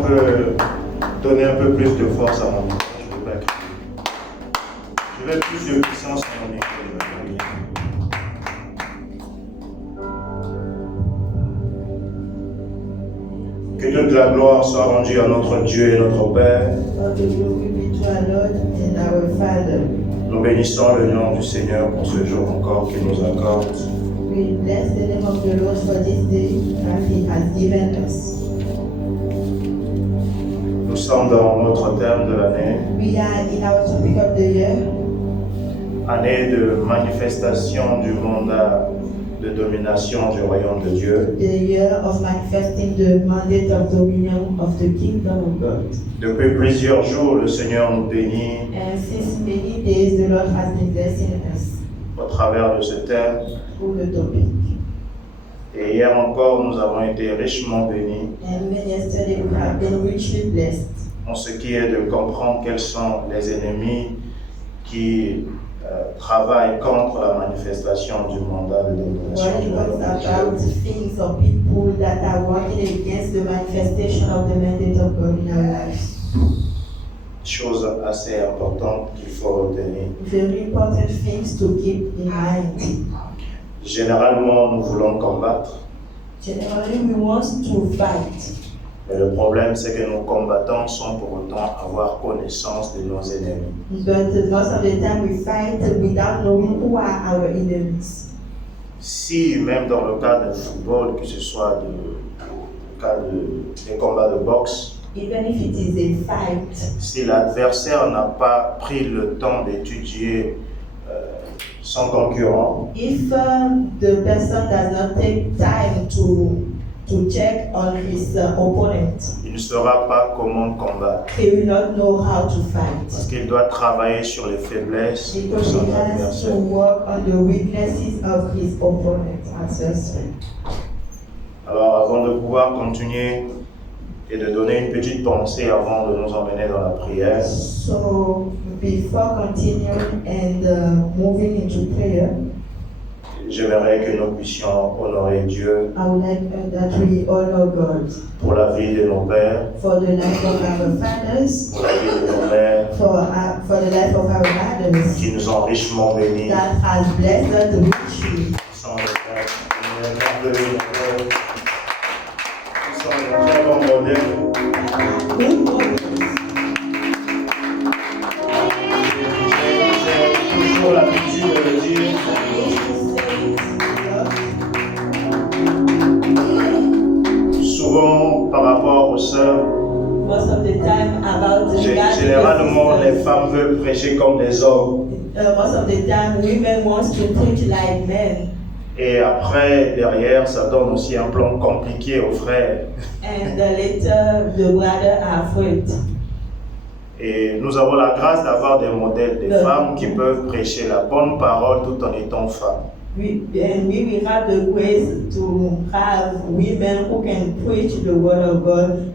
on peut donner un peu plus de force à mon micro. Je ne vais pas crier. Je veux plus de puissance à mon micro. Que toute la gloire soit rendue à notre Dieu et notre Père. Nous bénissons le nom du Seigneur pour ce jour encore qu'il nous accorde. We bless the name of the Lord for this day that He has given us. Nous sommes dans notre terme de l'année, We are in our topic of the year, année de manifestation du mandat de domination du royaume de Dieu. the year of manifesting the mandate of dominion of the kingdom of God. Depuis plusieurs jours, le Seigneur nous bénit And since many days, the Lord has been blessing us au travers de ce thème. through the topic. Et hier encore, nous avons été richement bénis And even yesterday, we have been richly blessed en ce qui est de comprendre quels sont les ennemis qui travaillent contre la manifestation du mandat de domination what du it was royaume de about Dieu. things or people that are working against the manifestation of the mandate of God in our lives. Chose assez importante qu'il faut retenir. Very important things to keep in mind. Généralement, nous voulons combattre, Generally, we want to fight, mais le problème c'est que nos combattants sans pour autant avoir connaissance de nos ennemis. but most of the time we fight without knowing who are our enemies. Si même dans le cas de football, que ce soit des combats de boxe, Even if it is a fight, si l'adversaire n'a pas pris le temps d'étudier son concurrent, if the person does not take time to check on his opponent, il ne saura pas comment combattre. he will not know how to fight. Parce qu'il doit travailler sur les faiblesses de Because son he has to adversaire. work on the weaknesses of his opponent adversary. Alors avant de pouvoir continuer et de donner une petite pensée avant de nous emmener dans la prière, So before continuing and moving into prayer, j'aimerais que nous puissions honorer Dieu I would like that we honor God pour la vie de nos pères, for the life of our fathers, pour la vie de nos mères, for the life of our mothers qui nous ont richement bénis. that has blessed us richly. Sont les pères de nos pères, qui sont de très bons modèles. Good morning. J'ai toujours l'habitude de le dire. Souvent par rapport aux sœurs, Most of the time about the généralement les femmes veulent prêcher comme des hommes. most of the time women want to preach like men, Et après, derrière, ça donne aussi un plan compliqué aux frères. and later the brother are afraid. Et nous avons la grâce d'avoir des modèles, des femmes qui peuvent prêcher la bonne parole tout en étant femmes. We will have the grace to have women who can preach the word of God,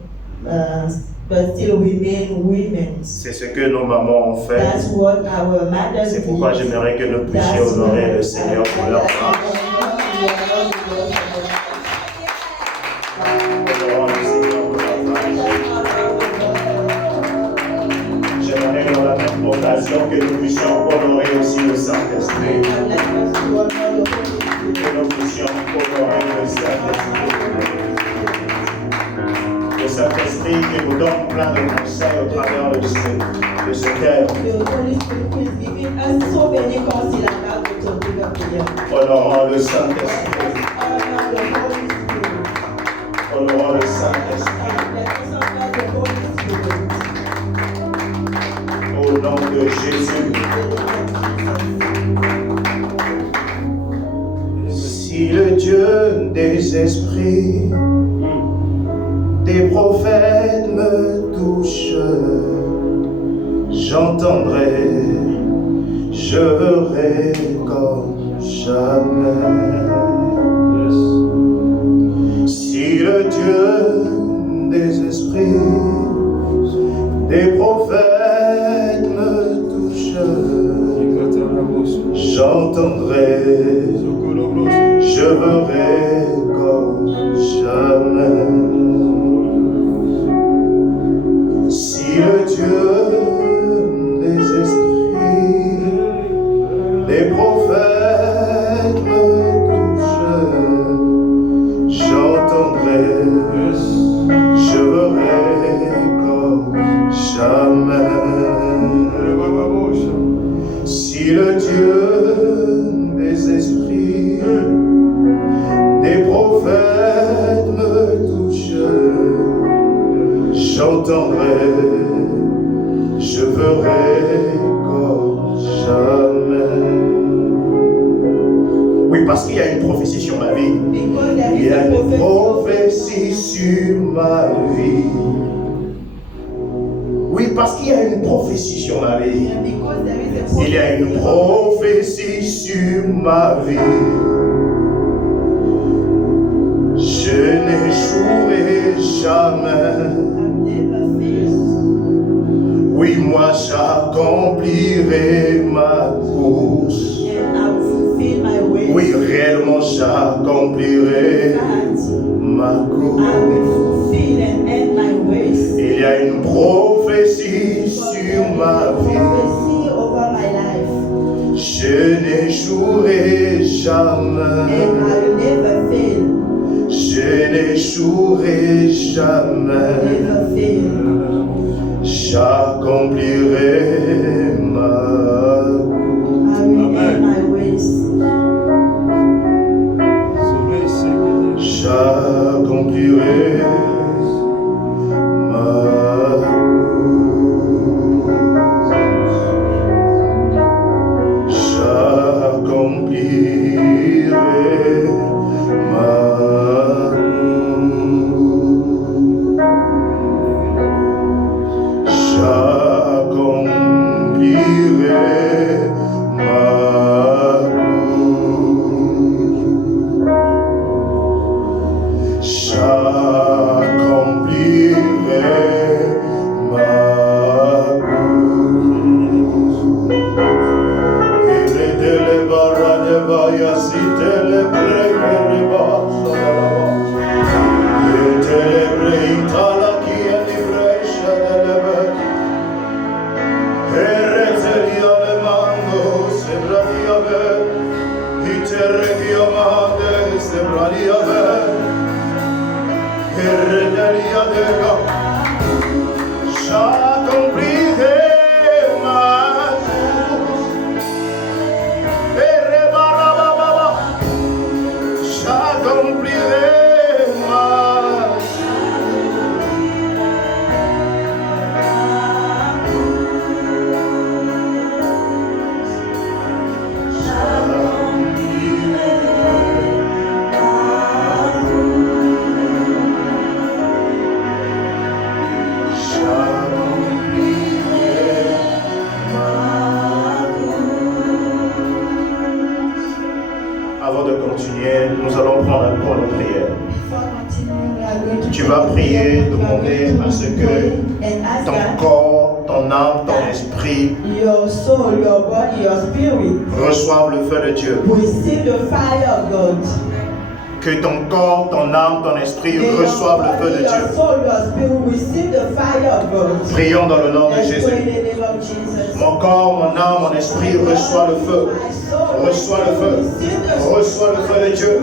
but still remain women. C'est ce que nos mamans ont fait. That's what our mothers C'est pourquoi did. j'aimerais que nous puissions honorer le Seigneur pour leur part. Honorons le Seigneur pour leur part. J'aimerais dans la même occasion que nous puissions honorer aussi le Saint-Esprit. Que nous puissions honorer le Saint-Esprit. Le Saint-Esprit qui nous donne plein de conseils au travers de ce thème. The Holy Spirit is giving us so many counsel about the topic of the year. Honorons le Saint-Esprit. Honor the Holy Spirit. Honorons le Saint-Esprit. Let us honor the Holy Spirit. Au nom de Jésus. Si le Dieu des esprits, des prophètes me touche, j'entendrai, je verrai comme jamais. Si le Dieu des esprits, des prophètes me touche, j'entendrai, je verrai comme jamais. entendrai, je ferai comme jamais. Oui, parce qu'il y a une prophétie sur ma vie. Il y a une prophétie sur ma vie. Oui, parce qu'il y a une prophétie sur ma vie. Il y a une prophétie sur ma vie. Je n'échouerai jamais. Oui, moi j'accomplirai ma course. Oui, réellement j'accomplirai ma course. Il y a une prophétie sur ma vie. Je n'échouerai jamais. Je n'échouerai jamais. J'accomplirai ma j'accomplirai ma j'accomplirai ma j'accomplirai ma nous allons prendre un temps de prière. Tu vas prier, demander à ce que ton corps, ton âme, ton esprit reçoivent le feu de Dieu. Que ton corps, ton âme, ton esprit reçoivent le feu de Dieu. Prions dans le nom de Jésus. Mon corps, mon âme, mon esprit reçoit le feu. Reçois le feu. Reçois le feu de Dieu.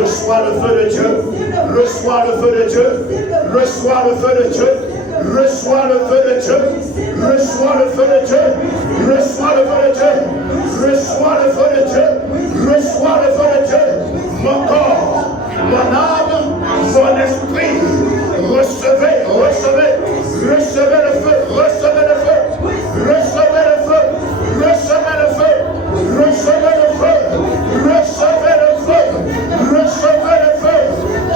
Reçois le feu de Dieu. Reçois le feu de Dieu. Reçois le feu de Dieu. Reçois le feu de Dieu. Reçois le feu de Dieu. Reçois le feu de Dieu. Reçois le feu de Dieu. Reçois le feu de Dieu. Mon corps, mon âme, mon esprit, recevez, recevez, recevez le feu, recevez le feu, recevez le feu, recevez le feu, recevez le feu, recevez le feu, recevez le feu,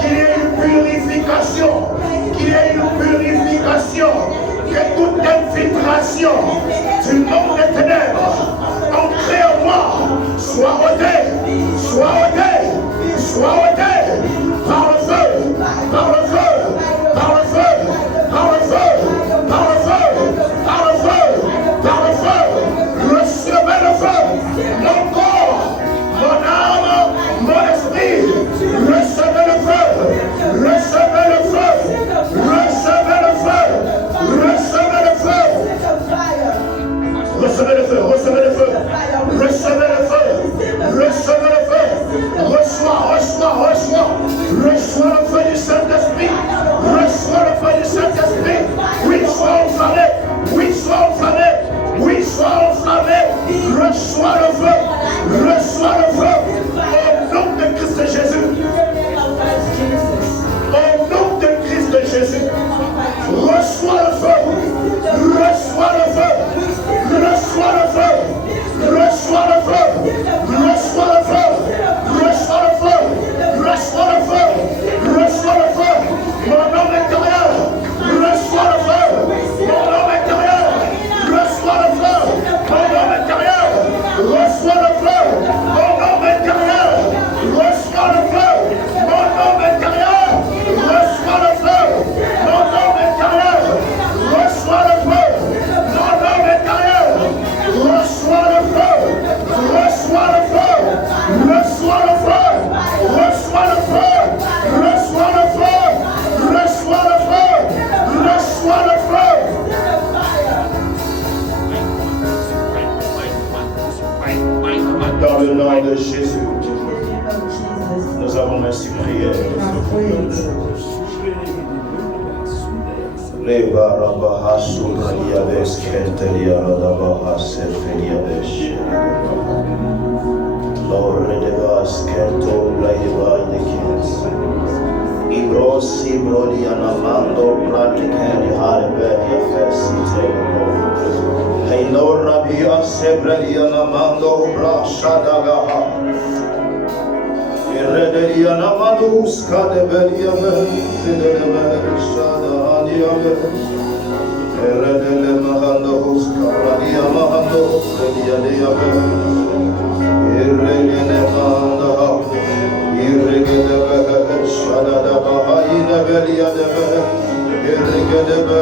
qu'il y ait une purification, qu'il y ait une purification, que toute infiltration du monde des ténèbres ancrée en moi soit ôtée, soit ôtée, soit ôté par le feu, par le feu, par le feu, par le feu, par le feu, par le feu, par le feu. Recevez le feu, mon corps, mon âme, mon esprit. Recevez le feu, recevez le feu, recevez le feu, recevez le feu. Recevez le feu, recevez le feu, recevez le feu, recevez le feu. Reçois, reçois, reçois, reçois le feu du Saint-Esprit, reçois le feu du Saint-Esprit. Oui, sois enflammé, oui, sois enflammé, oui, sois enflammé. Reçois le feu, reçois le feu. Au nom de Christ Jésus, au nom de Christ Jésus, reçois le Nous avons ainsi prié. Les barabaha sumraliaves kentelia radabaha sefeliaves. Lord redevas kento laiva indekins. Ibros ibrodi anamando pratikeni harbedia fesite. Heino rabia sebredi anamando brashadagaha. Irredelia namadus kadebelia vedele shada adiave. Irredele mahandos kabradia mahando fredia diave. Irregene manda irregene be shada da bahayine belia debe. Irregene be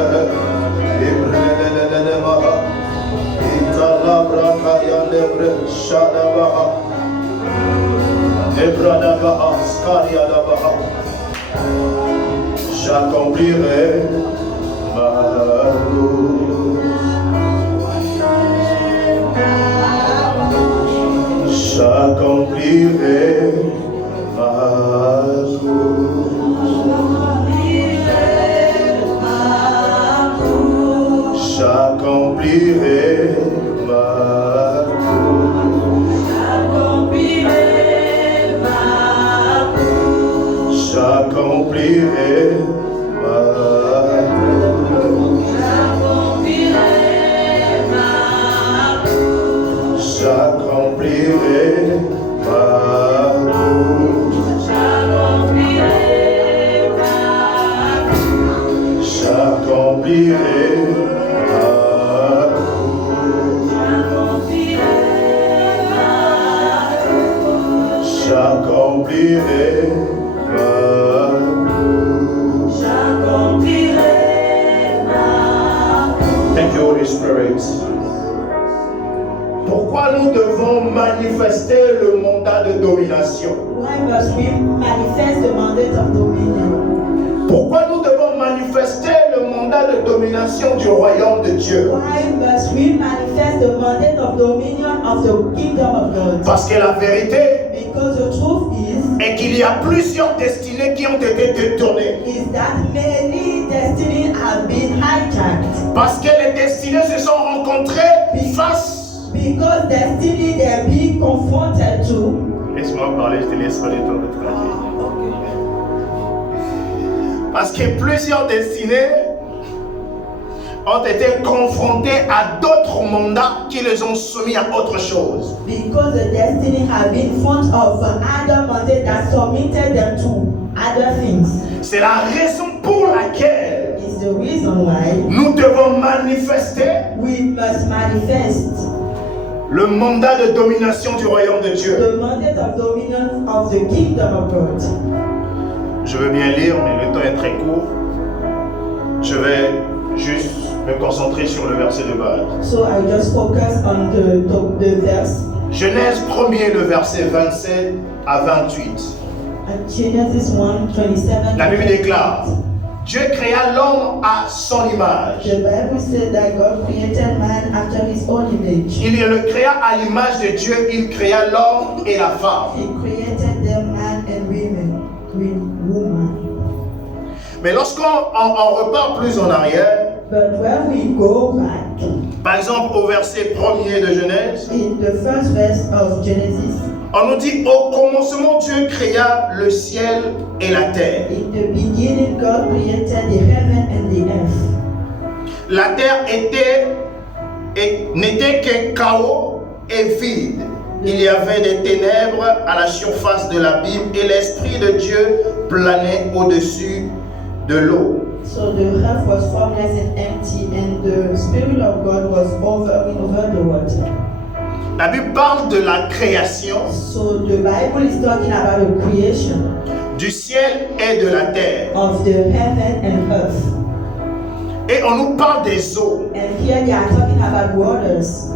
ibrelele maha. Itala braka yandebre shada baha. J'accomplirai ma cause. J'accomplirai ma cause. J'accomplirai ma j'accomplirai Thank you, Holy Spirit. Pourquoi nous devons manifester le mandat de domination? Why must we manifest the mandate of dominion? Pourquoi nous devons manifester le mandat de domination du royaume de Dieu? Why must we manifest the mandate of dominion of the kingdom of God? Parce que la vérité Because the truth est qu'il y a plusieurs destinées qui ont été détournées. is that many destinies have been hijacked. Parce que les destinées se sont rencontrées face. Because destiny they be confronted to. Laisse-moi parler, je te laisserai le temps de traduire. Parce que plusieurs destinées ont été confrontées à d'autres mandats qui les ont soumis à autre chose. Because the destiny have been in front of other mandate that submitted them to other things. C'est la raison pour laquelle Is the reason why nous devons manifester we must manifest le mandat de domination du royaume de Dieu. the mandate of dominion of the kingdom of God. Je veux bien lire, mais le temps est très court. Je vais juste me concentrer sur le verset de base. So I just focus on the verse. Genèse 1er, le verset 27 à 28. Genesis 1:27. La Bible déclare: Dieu créa l'homme à son image. The Bible said that God created man after his own image. Il le créa à l'image de Dieu, il créa l'homme et la femme. He created them man and woman. Mais lorsqu'on repart plus en arrière, But when we go back, par exemple au verset 1er de Genèse, in the first verse of Genesis, on nous dit: au commencement Dieu créa le ciel et la terre. in the beginning God created the heaven and the earth. La terre n'était qu'un chaos et vide. Il y avait des ténèbres à la surface de l'abîme et l'Esprit de Dieu planait au-dessus de l'eau. So the earth was formless and empty, and the Spirit of God was hovering over the water. La Bible parle de la création So the Bible is talking about the creation du ciel et de la terre. of the heaven and earth. Et on nous parle des eaux. And here they are talking about waters.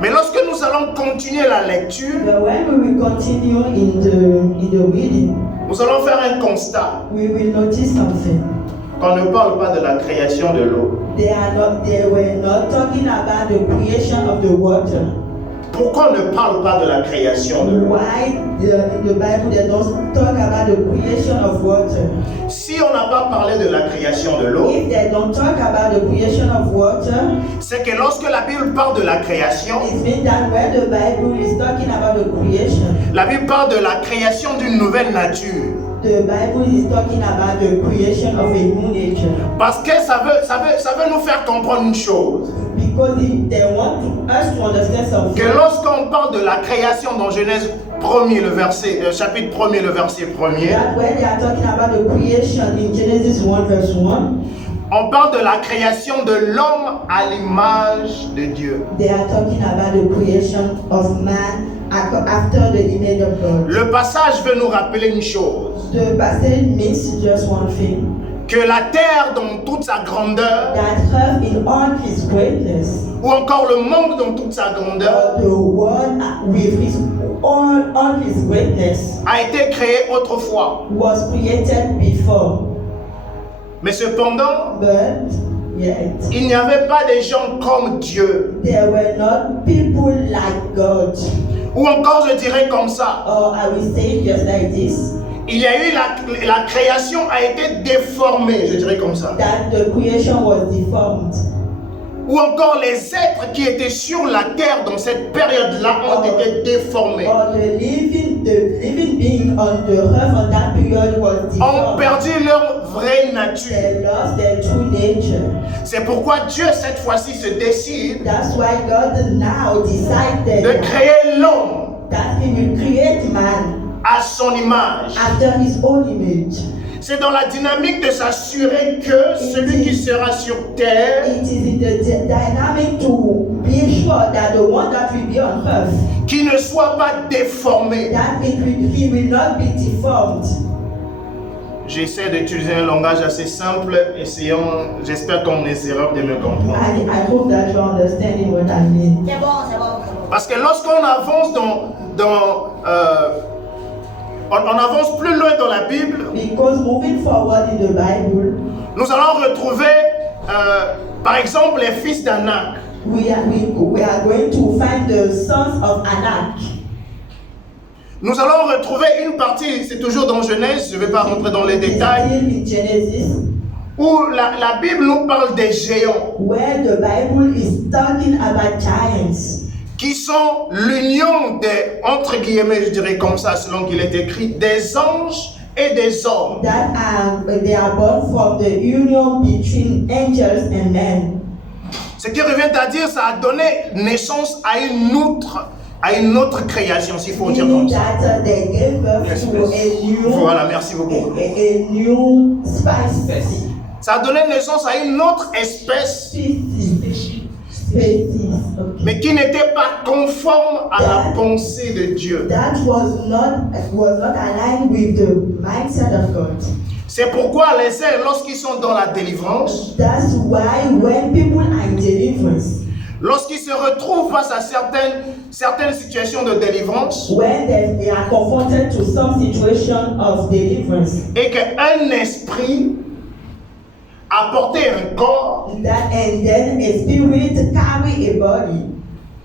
Mais lorsque nous allons continuer la lecture, But when we will continue in the reading, nous allons faire un constat we will notice something. qu'on ne parle pas de la création de l'eau. They were not talking about the creation of the water. Pourquoi on ne parle pas de la création de l'eau? Why the Bible they don't talk about the creation of water? Si on n'a pas parlé de la création de l'eau, If they don't talk about the creation of water, c'est que lorsque la Bible parle de la création, it means that when the Bible is talking about the creation, la Bible parle de la création d'une nouvelle nature. the Bible is talking about the creation of a new nature. Parce que ça veut nous faire comprendre une chose. Because they want us to understand something. Que lorsqu'on parle de la création dans Genèse 1er, chapitre 1er, le verset 1er, That when they are talking about the creation in Genesis 1 verse 1, on parle de la création de l'homme à l'image de Dieu. they are talking about the creation of man after the image of God. Le passage veut nous rappeler une chose. The passage means just one thing. Que la terre dans toute sa grandeur, That earth in all his greatness, ou encore le monde dans toute sa grandeur, the world with his all his greatness a été créé autrefois. was created before. Mais cependant, But yet il n'y avait pas des gens comme Dieu. there were not people like God. Ou encore, je dirais comme ça, Or I will say it just like this. il y a eu la création a été déformée, je dirais comme ça. That the creation was deformed. Ou encore les êtres qui étaient sur la terre dans cette période-là ont été déformés. Or the living being on the earth on that period was Ont deformed. perdu leur vraie nature. They lost their true nature. C'est pourquoi Dieu cette fois-ci se décide That's why God now de decided créer l'homme that He will create man à son image. after His own image. C'est dans la dynamique de s'assurer que celui qui sera sur terre, It is in the dynamic to be sure that the one that will be on earth, qui ne soit pas déformé. that he will not be deformed. J'essaie d'utiliser un langage assez simple, j'espère qu'on essaiera de me comprendre. I hope that you're understanding what I mean. C'est bon, c'est bon, c'est bon. Parce que lorsqu'on avance on avance plus loin dans la Bible, Because moving forward in the Bible, nous allons retrouver, par exemple, les fils d'Anak. we are going to find the sons of Anak. Nous allons retrouver une partie, c'est toujours dans Genèse, je ne vais pas rentrer dans les détails, Still in Genesis, où la Bible nous parle des géants, where the Bible is talking about giants, qui sont l'union des, entre guillemets, je dirais comme ça, selon qu'il est écrit, des anges et des hommes. they are born from the union between angels and men. Ce qui revient à dire, ça a donné naissance à une autre création, s'il faut dire comme Meaning ça. that they gave birth to a new, Voilà, merci beaucoup. a new species. Ça a donné naissance à une autre espèce, Okay. mais qui n'était pas conforme à la pensée de Dieu. That was not aligned with the mindset of God. C'est pourquoi les uns, lorsqu'ils sont dans la délivrance, That's why when people are in deliverance, lorsqu'ils se retrouvent face à certaines situations de délivrance, when they are confronted to some situation of deliverance, et qu'un esprit a porté un corps, and then a spirit carry a body,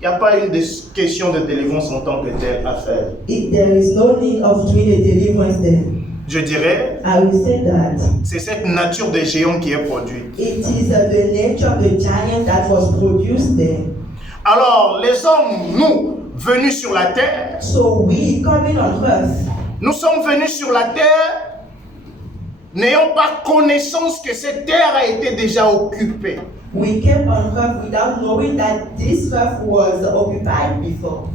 il n'y a pas une question de délivrance en tant que telle à faire. there is no need of doing a deliverance there. Je dirais, I will say that c'est cette nature des géants qui est produite. it is the nature of the giant that was produced there. Alors, les hommes, nous, venus sur la terre, So we coming on earth, nous sommes venus sur la terre n'ayant pas connaissance que cette terre a été déjà occupée. we came on earth without knowing that this earth was occupied before.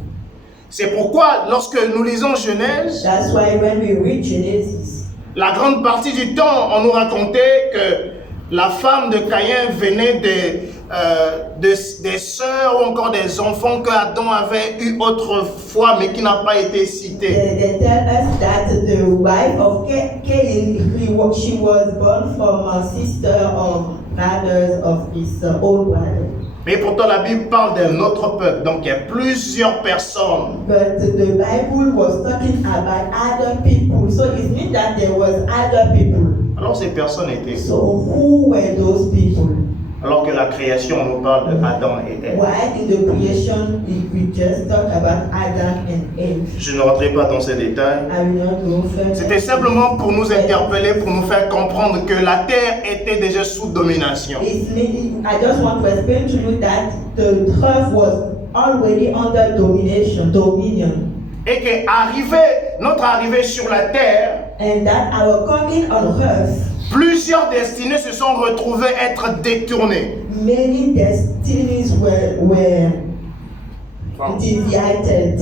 C'est pourquoi, lorsque nous lisons Genèse, That's why when we read Genesis, la grande partie du temps, on nous racontait que la femme de Caïn venait des sœurs ou encore des enfants que Adam avait eu autrefois, mais qui n'a pas été cité. they tell us that the wife of Cain, she was born from a sister or brothers of his own brother. Mais pourtant, la Bible parle d'un autre peuple, donc il y a plusieurs personnes. But the Bible was talking about other people, so it means that there was other people. Alors ces personnes étaient. So who were those people? Alors que la création nous parle de Adam et Ève. Why in the creation we just talk about Adam and Eve? Je ne rentrerai pas dans ces détails. I will not go further. C'était simplement pour nous interpeller, pour nous faire comprendre que la terre était déjà sous domination. I just want to explain to you that the earth was already under dominion. Et que notre arrivée sur la terre, And that our coming on earth, plusieurs destinées se sont retrouvées être détournées. many destinies were deviated.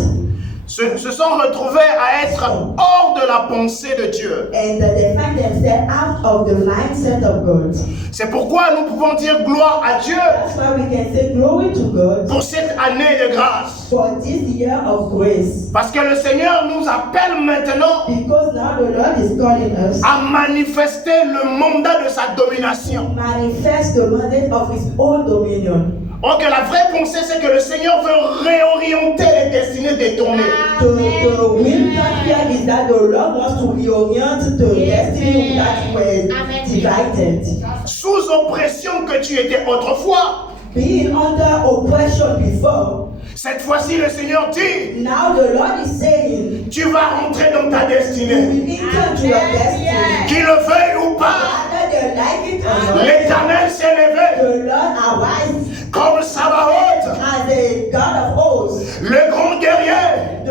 Se sont retrouvées à être hors de la pensée de Dieu. And they find themselves out of the mindset of God. C'est pourquoi nous pouvons dire gloire à Dieu That's why we can say glory to God pour cette année de grâce. for this year of grace. Parce que le Seigneur nous appelle maintenant Because now the Lord is calling us à manifester le mandat de sa domination. to manifest the mandate of His own dominion. Or que la vraie pensée, c'est que le Seigneur veut réorienter les destinées détournées. The will here is that the Lord wants to reorient the destiny that were divided. Sous oppression que tu étais autrefois, Being under oppression before, cette fois-ci le Seigneur dit, now the Lord is saying, tu vas rentrer dans ta you destinée. will enter to your destiny. Qu'il le veuille ou pas, Whether they like it or not, l'Éternel s'est levé the Lord arise comme Sabaoth, as a God of hosts, le grand guerrier.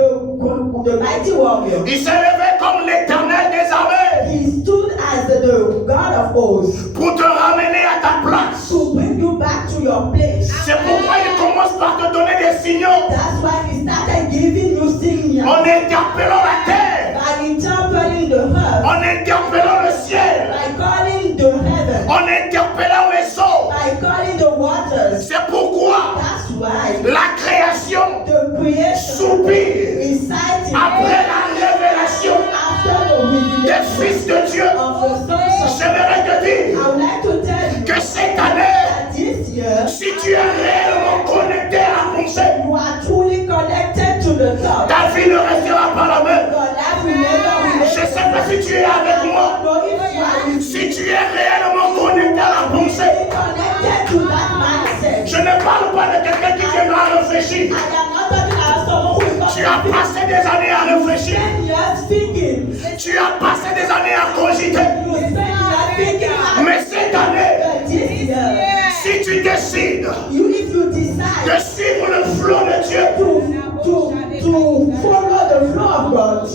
the mighty warrior. Il s'est levé comme l'Éternel des armées He stood as the God of hosts pour te ramener à ta place. to bring you back to your place. C'est pourquoi il commence par te donner des signaux That's why He started giving you signals en interpellant la terre, by interpreting the earth, en interpellant le ciel, by calling the heaven, en interpellant les eaux. by calling the waters. C'est pourquoi That's why la création the creation soupire is sighting après la révélation after the des revelation fils de Dieu. of the sons of J'aimerais te I dire would like to tell you que cette année, that this year si tu es réellement connecté à la pensée, you are truly connected to the top. ta vie ne restera pas la même. Your life will never Je ne remain. sais pas si tu es avec moi. No, if you are Si tu es réellement connecté à la pensée, connected to that mindset. je ne parle pas de quelqu'un qui viendra réfléchir. I am not talking about someone who is not Tu as passé des années à réfléchir. 10 years thinking. Tu as passé des années à cogiter. You spend years thinking. Mais cette année, But this year, si tu décides if you de decide suivre le flot de Dieu, to follow the flow of God,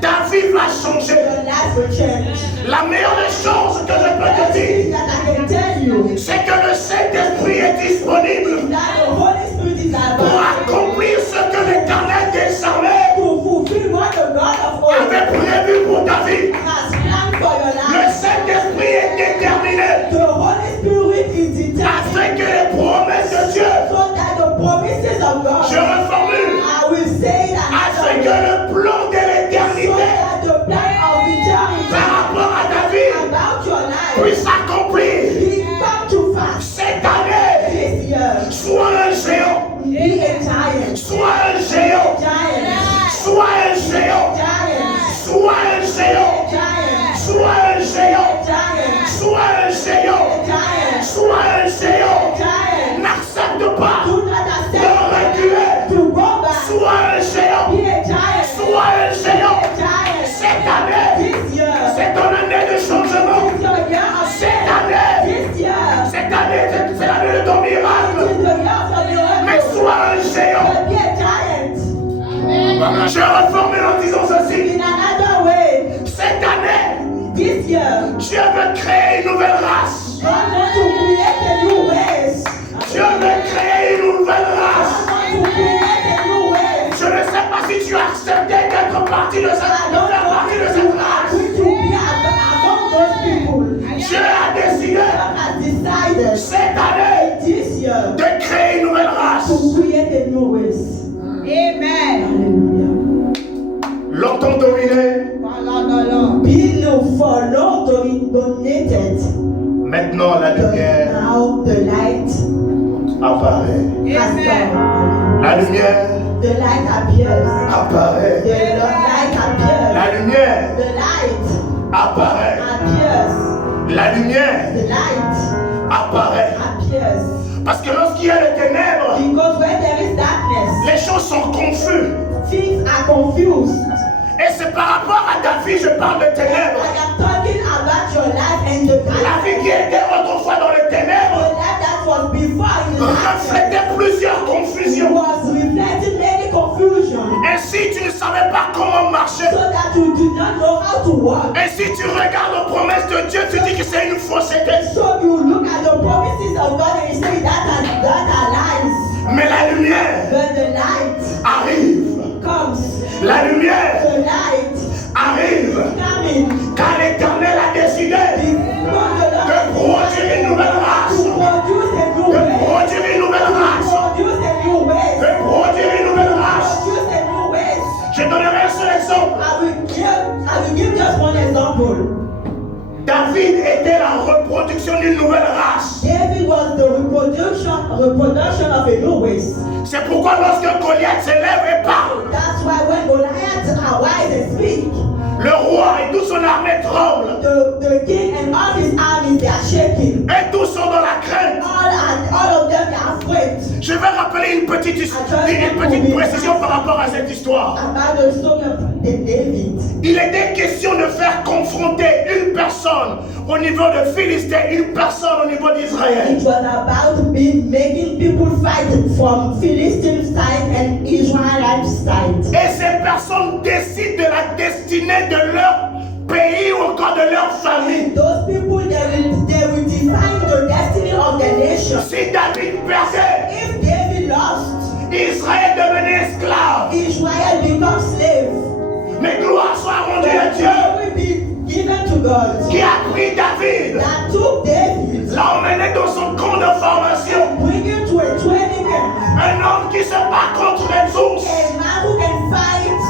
ta vie va changer. your life will change. La meilleure des choses que je peux te dire, That I can tell you c'est que le Saint-Esprit est disponible that the Holy Spirit is pour about accomplir ce que l'Éternel des armées to fulfill what the God of hosts avait prévu pour ta vie. has planned for your Le life. Saint-Esprit est déterminé The Holy Spirit is determined afin que les promesses de Dieu, so that the promises of God, je reformule, I will say that afin que le plan de so l'éternité that the plan of eternity par rapport à ta vie about your life puisse s'accomplir. will come to pass Cette année, this year. sois un géant, Be a giant. sois un géant, Giant. sois un géant, Giant. sois un géant, Giant. sois un géant, Giant. sois un géant, Giant. sois un géant. Giant. N'accepte pas Do not de accept reculer. to go back. Sois un géant, Be a giant. sois un géant. Giant. Cette année, This year. c'est ton année de changement. It's your year of Cette change. année, This year. cette année, c'est l'année de ton miracle. It's the year of your Mais miracle. sois un géant. But be a giant. Je reformule en disant ceci. In another way, Cette année, this year, Dieu veut créer une nouvelle race. God wants to create a new ways. Dieu veut créer une nouvelle God race. wants to create a new ways. Je ne sais pas si tu as accepté d'être partie de cette, de faire partie de cette race. We to be among those people. Dieu a décidé God has decided cette année this year de créer une nouvelle race. to create a new ways. Amen. Hallelujah. Longtemps dominé, Being for long dominated, maintenant la lumière now the light apparaît. has come. La lumière The light appears. apparaît. The light appears. La lumière The light apparaît. appears. La lumière The light apparaît. appears. Parce que lorsqu'il y a les ténèbres, Because when there is darkness, les choses sont confuses. things are confused. Et c'est par rapport à ta vie, je parle de ténèbres. I am talking about your life and the La vie qui était autrefois dans les ténèbres life that was before in life. reflétait plusieurs It confusions. was reflecting many confusion. Ainsi, tu ne savais pas comment marcher. So that you do not know how to walk. Et si tu regardes aux promesses de Dieu, tu dis que c'est une fausseté. So you look at the promises of God and you say that are lies. Mais la lumière But the light arrive. comes. La lumière The light arrive. coming. Car l'Éternel a décidé Because the de Lord produire une nouvelle race. to produce a new De way. produire une nouvelle race. Produce a new way. De produire une nouvelle race. Produce a new way. Je donnerai un seul exemple. I will give just one example. David était la reproduction d'une nouvelle race. David was the reproduction of a new race. C'est pourquoi lorsque Goliath s'élève et parle, That's why when Goliath arise and speak, le roi et toute son armée tremblent. the king and all his armies they are shaking. Et tous sont dans la crainte. All of them are afraid Je vais rappeler une petite précision par rapport à cette histoire. about the story of David. Il était question de faire confronter une personne au niveau de Philistin, une personne au niveau d'Israël. It was about making people fight from Philistine side and Israelite side. Et ces personnes décident de la destinée de leur pays ou encore de leur famille. Those people they will define the destiny of the nation. Si David perdait, If David lost, Israël devenait esclave. Israel becomes slave. Mais gloire soit rendue à Dieu Will be given to God. qui a pris David, That took David, l'a emmené dans son camp de formation. bring him to a training camp. Un homme qui se bat contre les ours. A man who can fight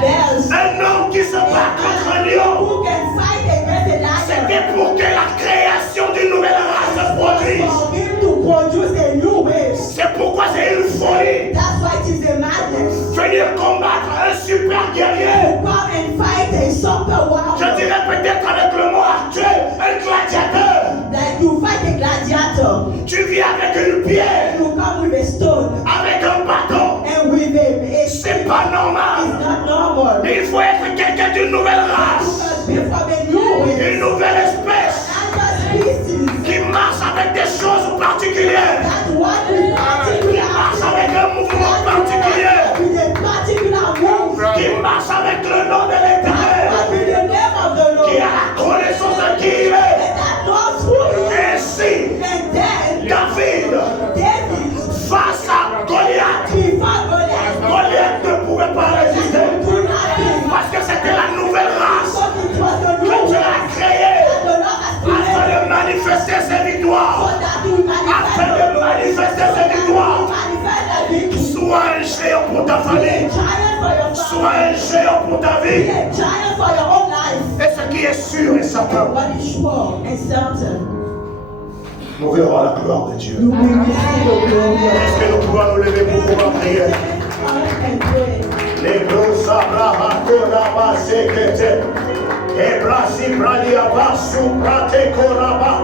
bears. Un homme qui se bat contre un lion. Who can fight against a lion. C'était pour que la création d'une nouvelle race se produise. For him to produce a new race. C'est pourquoi c'est une folie. That's why it is a madness. Venir combattre un super guerrier. Come and fight a super warrior. Je dirais peut-être avec le mot actuel, un gladiateur. Like you fight a gladiator. Tu viens avec une pierre, You come with a stone avec un bâton. and with a C'est pas normal. It's not normal. Il faut être quelqu'un d'une nouvelle race, Because before the new race, une nouvelle espèce another species qui marche avec des choses particulières, that one with qui marche avec un mouvement particulier, with a particular move, qui marche avec le nom de l'Éternel, with the name of the Lord, qui a la connaissance de qui il est. and that knows who he is. Ainsi, And then David, David, face à Goliath, before Goliath, Goliath ne pouvait pas résister could not be. parce que c'était la nouvelle race So it was the que new Dieu race a créée that the Lord has afin created. de manifester ses victoires. So that he will Afin manifest de manifester ses victoires. the victory. Sois un géant pour ta Be a famille. giant for your Sois family. un géant pour ta Be vie. a giant for your own life. Et ce qui est sûr et certain, What is sure and certain, nous verrons la gloire de Dieu. you will receive the glory of Est-ce que nous pouvons nous lever pour pouvoir prier? and pray. Les bros abraha koraba sekete. Ebrasi bralia basu prate koraba.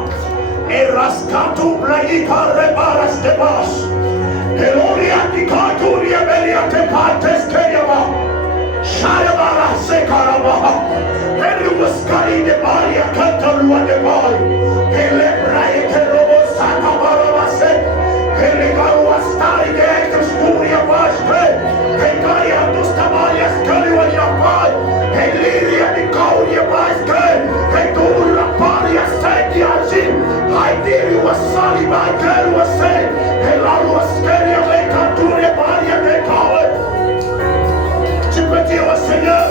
Eraskatu braika rebaras de bas. Eloria dikaturia belia te partes keriaba. Sharabara sekaraba. Eluskari de baria kantarua de bal. Elebrae te robo sakabaraba se. Elegarua stari de eksturia bastre. Ekaria tustabalias kaliwania pai. Eliria di kauria bastre. Etura paria senti azim. Haidiri wasali baikeru wase. Elaru askeria le kanturia baria de kawe. Tu peux dire au Seigneur,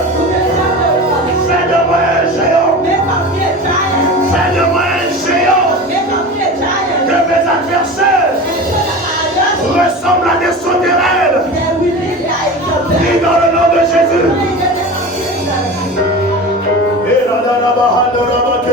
fais de moi un géant. Make of me a giant. Fais de moi un géant. Make of me a giant. Que mes adversaires And so that I just ressemblent à des sauterelles. that we live like a Prie dans le nom de Jésus. In the name of Jesus. Et la la la ba ha, la la ba ke